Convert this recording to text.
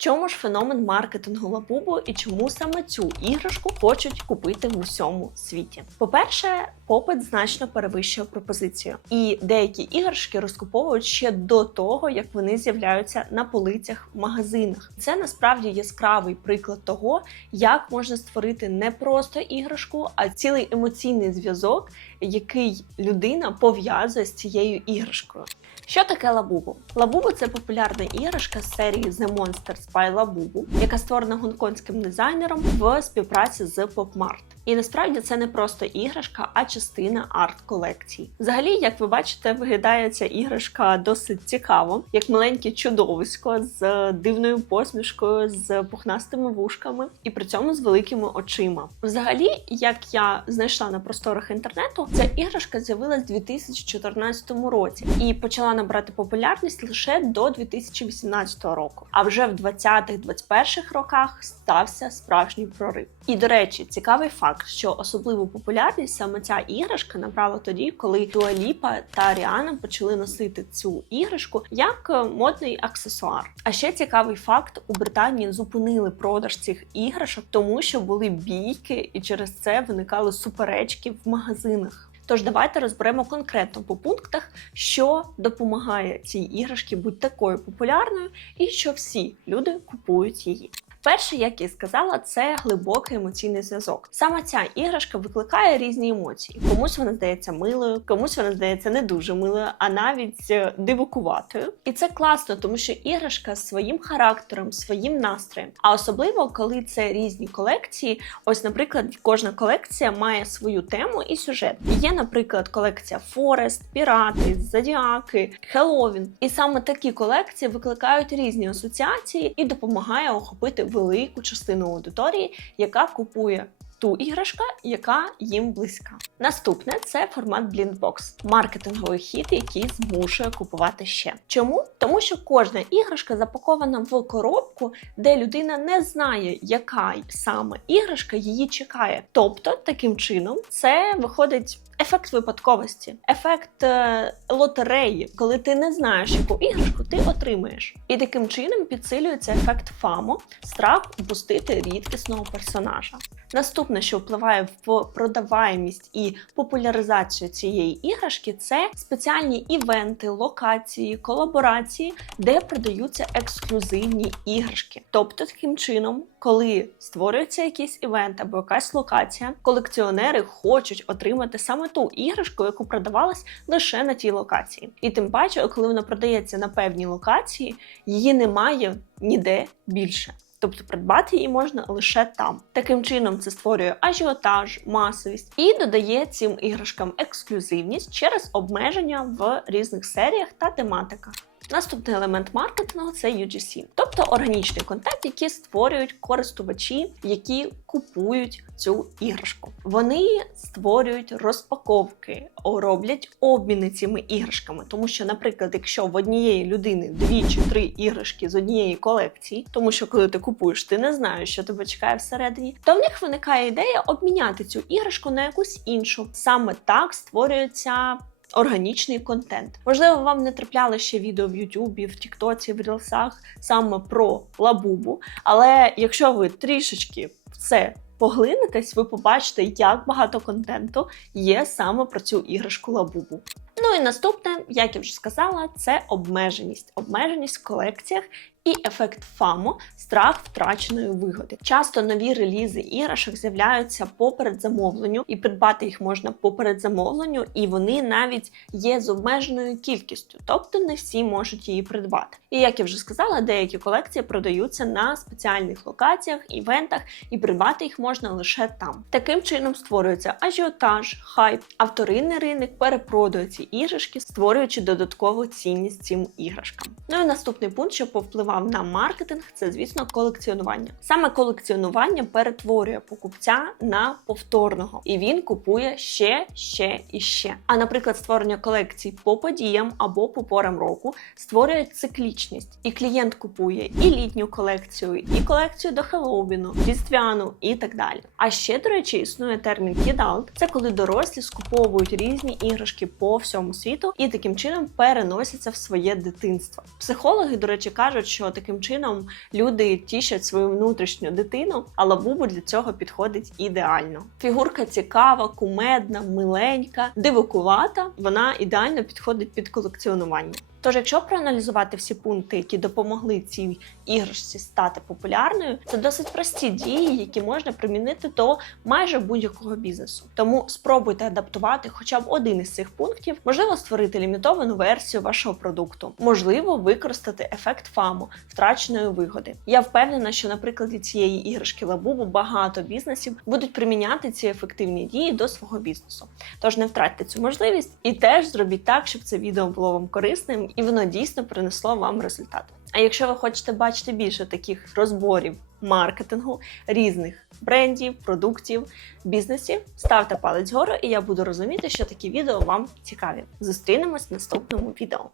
чому ж феномен маркетингу Лабубу і чому саме цю іграшку хочуть купити в усьому світі? По-перше, попит значно перевищує пропозицію, і деякі іграшки розкуповують ще до того, як вони з'являються на полицях в магазинах. Це насправді яскравий приклад того, як можна створити не просто іграшку, а цілий емоційний зв'язок, який людина пов'язує з цією іграшкою. Що таке лабубу? Лабубу це популярна іграшка з серії The Monster Spy Labubu, яка створена гонконгським дизайнером в співпраці з PopMart. І насправді це не просто іграшка, а частина арт-колекції. Взагалі, як ви бачите, виглядає ця іграшка досить цікаво, як маленьке чудовисько з дивною посмішкою, з пухнастими вушками і при цьому з великими очима. Взагалі, як я знайшла на просторах інтернету, ця іграшка з'явилась у 2014 році і почала набрати популярність лише до 2018 року. А вже в 20-21 роках стався справжній прорив. І до речі, цікавий факт, що особливу популярність саме ця іграшка набрала тоді, коли Дуа Ліпа та Ріана почали носити цю іграшку як е, модний аксесуар. А ще цікавий факт: у Британії зупинили продаж цих іграшок, тому що були бійки, і через це виникали суперечки в магазинах. Тож давайте розберемо конкретно по пунктах, що допомагає цій іграшці бути такою популярною, і що всі люди купують її. Перше, як я сказала, це глибокий емоційний зв'язок. Саме ця іграшка викликає різні емоції. Комусь вона здається милою, комусь вона здається не дуже милою, а навіть е, дивакуватою. І це класно, тому що іграшка з своїм характером, своїм настроєм. А особливо, коли це різні колекції. Ось, наприклад, кожна колекція має свою тему і сюжет. Є, наприклад, колекція Форест, Пірати, Зодіаки, Хеллоуін. І саме такі колекції викликають різні асоціації і допомагає охопити велику частину аудиторії, яка купує ту іграшку, яка їм близька. Наступне це формат бліндбокс, маркетинговий хід, який змушує купувати ще. Чому? Тому що кожна іграшка запакована в коробку, де людина не знає, яка саме іграшка її чекає. Тобто, таким чином, це виходить. Ефект випадковості, ефект е, лотереї, коли ти не знаєш, яку іграшку ти отримаєш, і таким чином підсилюється ефект ФАМО, страх упустити рідкісного персонажа. Наступне, що впливає в продаваємість і популяризацію цієї іграшки, це спеціальні івенти, локації, колаборації, де продаються ексклюзивні іграшки. Тобто, таким чином, коли створюється якийсь івент або якась локація, колекціонери хочуть отримати саме ту іграшку, яку продавалась лише на тій локації. І тим паче, коли вона продається на певній локації, її немає ніде більше. Тобто придбати її можна лише там. Таким чином це створює ажіотаж, масовість і додає цим іграшкам ексклюзивність через обмеження в різних серіях та тематиках. Наступний елемент маркетингу це UGC, тобто органічний контент, який створюють користувачі, які купують цю іграшку. Вони створюють розпаковки, роблять обміни цими іграшками. Тому що, наприклад, якщо в однієї людини дві чи три іграшки з однієї колекції, тому що коли ти купуєш, ти не знаєш, що тебе чекає всередині, то в них виникає ідея обміняти цю іграшку на якусь іншу. Саме так створюється органічний контент. Можливо, вам не трапляли ще відео в Ютубі, в Тіктоці, в Рілсах саме про лабубу. Але якщо ви трішечки все поглинетесь, ви побачите, як багато контенту є саме про цю іграшку лабубу. Ну і наступне, як я вже сказала, це обмеженість. Обмеженість в колекціях і ефект ФАМО страх втраченої вигоди. Часто нові релізи іграшок з'являються поперед замовленню, і придбати їх можна поперед замовленню, і вони навіть є з обмеженою кількістю, тобто не всі можуть її придбати. І як я вже сказала, деякі колекції продаються на спеціальних локаціях, івентах, і придбати їх можна лише там. Таким чином створюється ажіотаж, хайп, а вторинний ринок перепродує ці іграшки, створюючи додаткову цінність цим іграшкам. Ну і наступний пункт, що повпливав на маркетинг, це звісно колекціонування. Саме колекціонування перетворює покупця на повторного, і він купує ще, ще і ще. А наприклад, створення колекцій по подіям або по порам року створює циклічність, і клієнт купує і літню колекцію, і колекцію до Хеллоуіну, різдвяну і так далі. А ще, до речі, існує термін кідалт. Це коли дорослі скуповують різні іграшки по всьому світу і таким чином переносяться в своє дитинство. Психологи, до речі, кажуть, що таким чином люди тішать свою внутрішню дитину, а лабубу для цього підходить ідеально. Фігурка цікава, кумедна, миленька, дивокувата. Вона ідеально підходить під колекціонування. Тож, якщо проаналізувати всі пункти, які допомогли цій іграшці стати популярною, це досить прості дії, які можна примінити до майже будь-якого бізнесу. Тому спробуйте адаптувати хоча б один із цих пунктів, можливо, створити лімітовану версію вашого продукту, можливо, використати ефект ФАМу втраченої вигоди. Я впевнена, що на прикладі цієї іграшки Лабубу багато бізнесів будуть приміняти ці ефективні дії до свого бізнесу. Тож не втратьте цю можливість і теж зробіть так, щоб це відео було вам корисним і воно дійсно принесло вам результат. А якщо ви хочете бачити більше таких розборів маркетингу, різних брендів, продуктів, бізнесів, ставте палець вгору, і я буду розуміти, що такі відео вам цікаві. Зустрінемось в наступному відео.